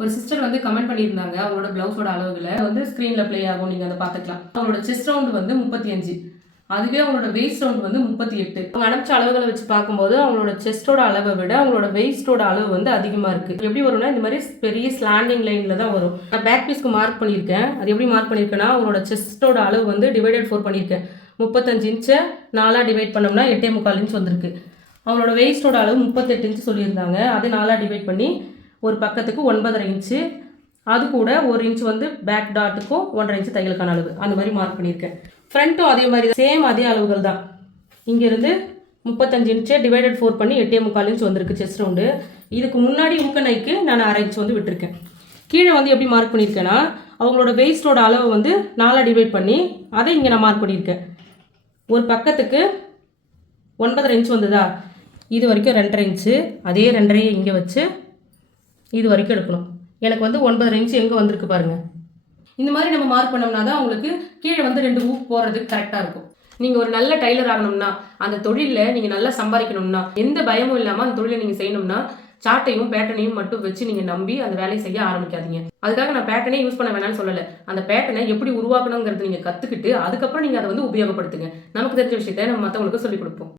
ஒரு சிஸ்டர் வந்து கமெண்ட் பண்ணியிருந்தாங்க அவங்களோட பிளவுஸோட அளவுகளை வந்து ஸ்க்ரீன்ல ப்ளே ஆகும், நீங்க அதை பார்த்துக்கலாம். அவங்களோட செஸ்ட் ரவுண்ட் வந்து 35, அதுவே அவங்களோட வெயிஸ்ட் ரவுண்ட் வந்து 38. அவங்க அனுப்பிச்ச அளவுகளை வச்சு பார்க்கும்போது அவங்களோட செஸ்டோட அளவை விட அவங்களோட வெயிஸ்டோட அளவு வந்து அதிகமாக இருக்கு. எப்படி வரும்னா இந்த மாதிரி பெரிய ஸ்லாண்டிங் லைன்ல தான் வரும். நான் பேக் பீஸ்க்கு மார்க் பண்ணியிருக்கேன். அது எப்படி மார்க் பண்ணியிருக்கேன்னா அவங்களோட செஸ்டோட அளவு வந்து டிவைடட் 4 பண்ணியிருக்கேன். 35 இன்ச்சை 4 டிவைட் பண்ணோம்னா 8.25 இன்ச் வந்திருக்கு. அவங்களோட வெயிஸ்டோட அளவு 38 இன்ச் சொல்லியிருந்தாங்க. அது 4 டிவைட் பண்ணி ஒரு பக்கத்துக்கு 9.5 இன்ச்சு, அது கூட 1 இன்ச் வந்து பேக் டாட்டுக்கும் 1.5 இன்ச் தையலுக்கான அளவு அந்த மாதிரி மார்க் பண்ணியிருக்கேன். ஃப்ரண்ட்டும் அதே மாதிரி சேம் அதே அளவுகள் தான். இங்கேருந்து 35 இன்ச்சு டிவைடட் 4 பண்ணி 8.25 இன்ச் வந்திருக்கு செஸ்ட் ரவுண்டு. இதுக்கு முன்னாடி முக்கணைக்கு நான் 1/2 இன்ச் வந்து விட்டுருக்கேன். கீழே வந்து எப்படி மார்க் பண்ணியிருக்கேன்னா அவங்களோட வெயிஸ்டோட அளவை வந்து 4 டிவைட் பண்ணி அதை இங்கே நான் மார்க் பண்ணியிருக்கேன். ஒரு பக்கத்துக்கு 9.5 இன்ச் வந்ததா, இது வரைக்கும் 2.5 இன்ச்சு, அதே 2.5 இங்கே வச்சு இது வரைக்கும் எடுக்கணும். எனக்கு வந்து 9.5 இன்ச்சு எங்கே வந்திருக்கு பாருங்கள். இந்த மாதிரி நம்ம மார்க் பண்ணோம்னா தான் உங்களுக்கு கீழே வந்து 2 ஊக்கு போடுறதுக்கு கரெக்டாக இருக்கும். நீங்கள் ஒரு நல்ல டைலர் ஆகணும்னா, அந்த தொழிலில் நீங்கள் நல்லா சம்பாதிக்கணும்னா, எந்த பயமும் இல்லாமல் அந்த தொழிலை நீங்கள் செய்யணும்னா சார்ட்டையும் பேட்டர்னையும் மட்டும் வச்சு நீங்கள் நம்பி அந்த வேலையை செய்ய ஆரம்பிக்காதீங்க. அதுக்காக நான் பேட்டர்னே யூஸ் பண்ண வேணாம்னு சொல்லலை. அந்த பேட்டர்னை எப்படி உருவாக்கணுங்கிறது நீங்கள் கற்றுக்கிட்டு அதுக்கப்புறம் நீங்கள் அதை வந்து உபயோகப்படுத்துங்க. நமக்கு தெரிஞ்ச விஷயத்தை நம்ம மற்றவங்களுக்கு சொல்லிக் கொடுப்போம்.